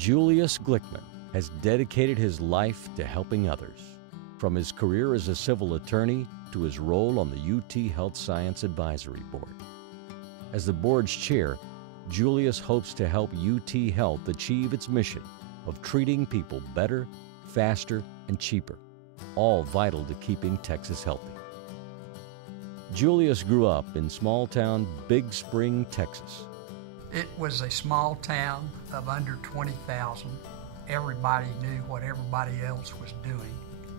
Julius Glickman has dedicated his life to helping others, from his career as a civil attorney to his role on the UT Health Science Advisory Board. As the board's chair, Julius hopes to help UT Health achieve its mission of treating people better, faster, and cheaper, all vital to keeping Texas healthy. Julius grew up in small-town Big Spring, Texas. It was a small town of under 20,000. Everybody knew what everybody else was doing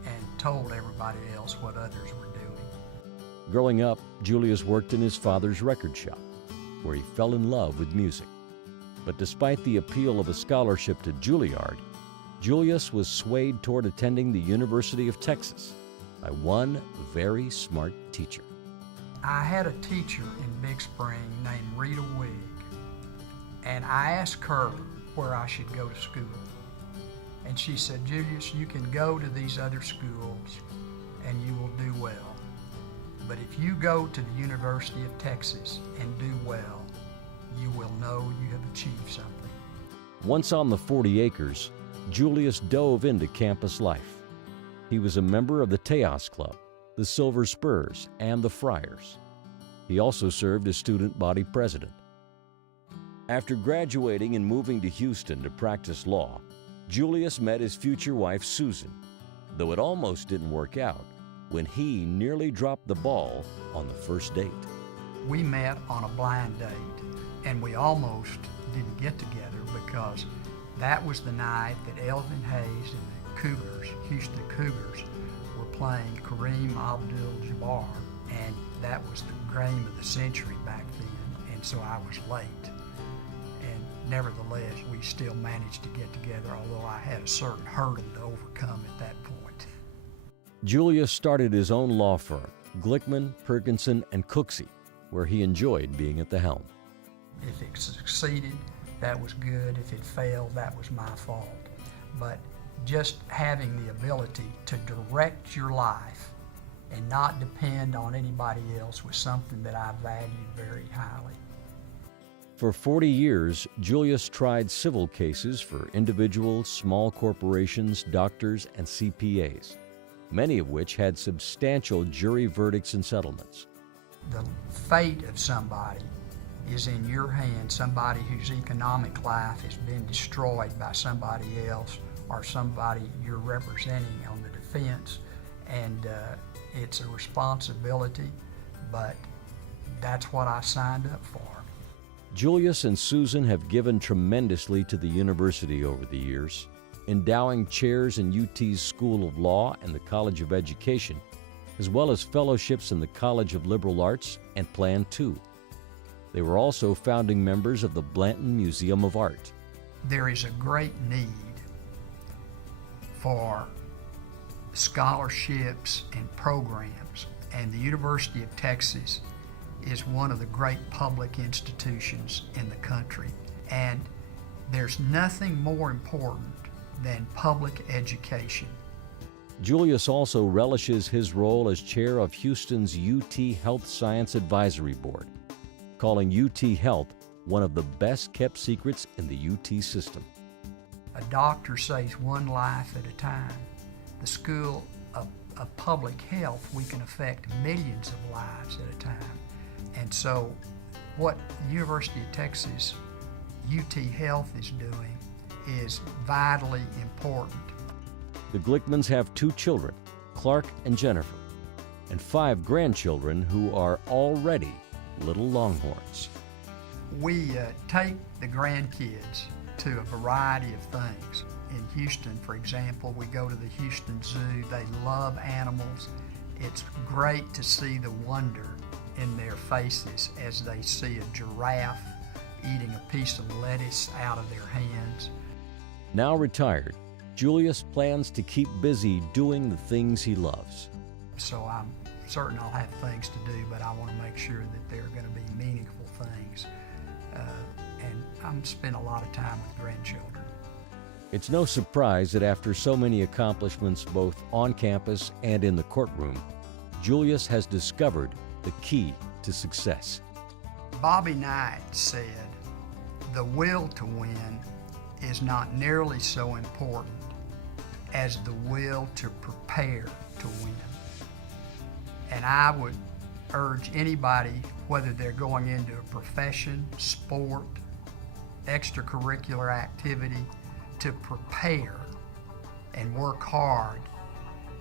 and told everybody else what others were doing. Growing up, Julius worked in his father's record shop, where he fell in love with music. But despite the appeal of a scholarship to Juilliard, Julius was swayed toward attending the University of Texas by one very smart teacher. I had a teacher in Big Spring named Rita Wig, and I asked her where I should go to school. And she said, "Julius, you can go to these other schools and you will do well. But if you go to the University of Texas and do well, you will know you have achieved something." Once on the 40 acres, Julius dove into campus life. He was a member of the Teos Club, the Silver Spurs, and the Friars. He also served as student body president. After graduating and moving to Houston to practice law, Julius met his future wife, Susan, though it almost didn't work out when he nearly dropped the ball on the first date. We met on a blind date, and we almost didn't get together because that was the night that Elvin Hayes and the Cougars, Houston Cougars, were playing Kareem Abdul-Jabbar, and that was the game of the century back then, and so I was late. And nevertheless, we still managed to get together, although I had a certain hurdle to overcome at that point. Julius started his own law firm, Glickman, Perkinson, and Cooksey, where he enjoyed being at the helm. If it succeeded, that was good. If it failed, that was my fault. But just having the ability to direct your life and not depend on anybody else was something that I valued very highly. For 40 years, Julius tried civil cases for individuals, small corporations, doctors, and CPAs, many of which had substantial jury verdicts and settlements. The fate of somebody is in your hands, somebody whose economic life has been destroyed by somebody else or somebody you're representing on the defense, and it's a responsibility, but that's what I signed up for. Julius and Susan have given tremendously to the university over the years, endowing chairs in UT's School of Law and the College of Education, as well as fellowships in the College of Liberal Arts and Plan 2. They were also founding members of the Blanton Museum of Art. There is a great need for scholarships and programs, and the University of Texas is one of the great public institutions in the country, and there's nothing more important than public education. Julius also relishes his role as chair of Houston's UT Health Science Advisory Board, calling UT Health one of the best-kept secrets in the UT system. A doctor saves one life at a time. The School of Public Health, we can affect millions of lives at a time. And so what University of Texas UT Health is doing is vitally important. The Glickmans have 2 children, Clark and Jennifer, and 5 grandchildren who are already little Longhorns. We take the grandkids to a variety of things. In Houston, for example, we go to the Houston Zoo. They love animals. It's great to see the wonder in their faces as they see a giraffe eating a piece of lettuce out of their hands. Now retired, Julius plans to keep busy doing the things he loves. So I'm certain I'll have things to do, but I want to make sure that they're going to be meaningful things. And I'm spending a lot of time with grandchildren. It's no surprise that after so many accomplishments both on campus and in the courtroom, Julius has discovered the key to success. Bobby Knight said, "The will to win is not nearly so important as the will to prepare to win. And I would urge anybody, whether they're going into a profession, sport, extracurricular activity, to prepare and work hard.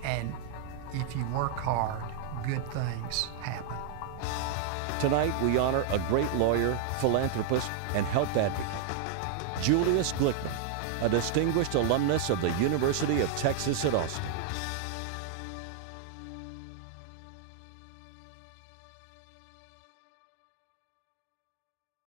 And if you work hard, good things happen. Tonight, we honor a great lawyer, philanthropist, and health advocate, Julius Glickman, a distinguished alumnus of the University of Texas at Austin.